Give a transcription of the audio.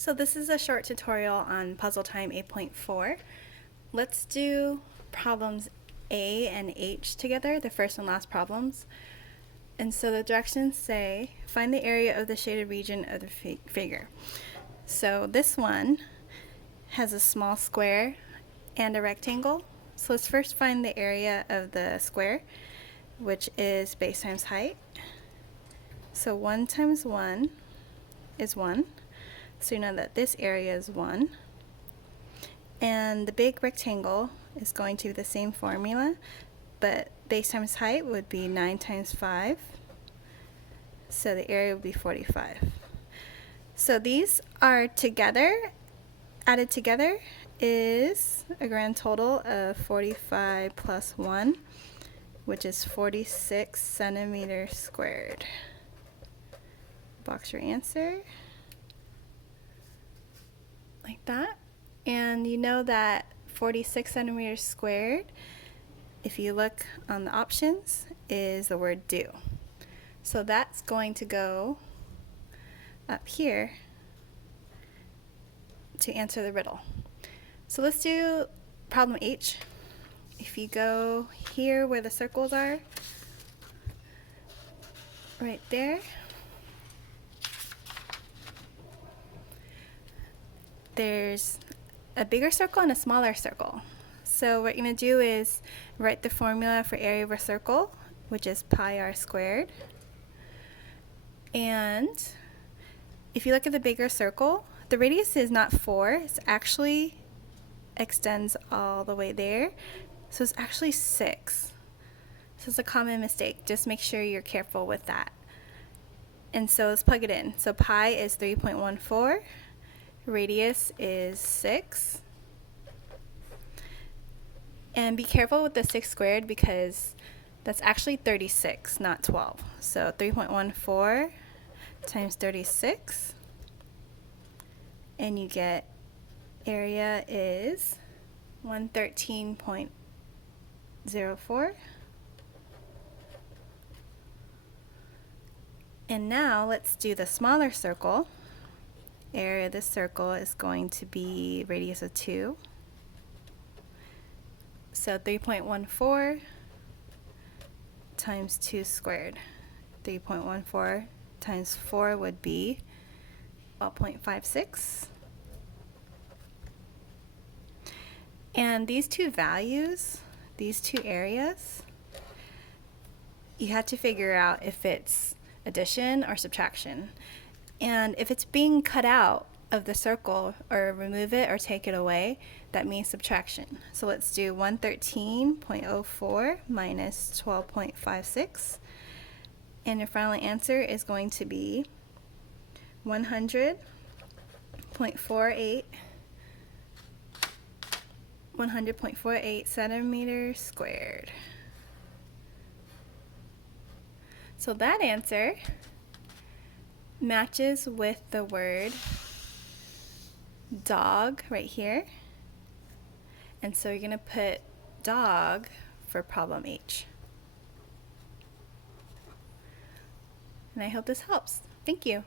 So this is a short tutorial on Puzzle Time 8.4. Let's do problems A and H together, the first and last problems. And so the directions say, find the area of the shaded region of the figure. So this one has a small square and a rectangle. So let's first find the area of the square, which is base times height. So 1 times 1 is 1. So you know that this area is 1. And the big rectangle is going to be the same formula, but base times height would be 9 times 5. So the area would be 45. So these are together, added together is a grand total of 45 plus 1, which is 46 centimeters squared. Box your answer. Like that. And you know that 46 centimeters squared, if you look on the options, is the word do. So that's going to go up here to answer the riddle. So let's do problem H. If you go here where the circles are, right there, there's a bigger circle and a smaller circle. So what you're going to do is write the formula for area of a circle, which is pi r squared. And if you look at the bigger circle, the radius is not 4, it actually extends all the way there. So it's actually 6. So it's a common mistake. Just make sure you're careful with that. And so let's plug it in. So pi is 3.14. Radius is 6. And be careful with the 6 squared because that's actually 36, not 12. So 3.14 times 36. And you get area is 113.04. And now let's do the smaller circle. Area of this circle is going to be radius of 2. So 3.14 times 2 squared. 3.14 times 4 would be 12.56. And these two values, these two areas, you have to figure out if it's addition or subtraction. And if it's being cut out of the circle or remove it or take it away, that means subtraction. So let's do 113.04 minus 12.56. And your final answer is going to be 100.48 centimeters squared. So that answer matches with the word dog right here. And so you're going to put dog for problem H. And I hope this helps. Thank you.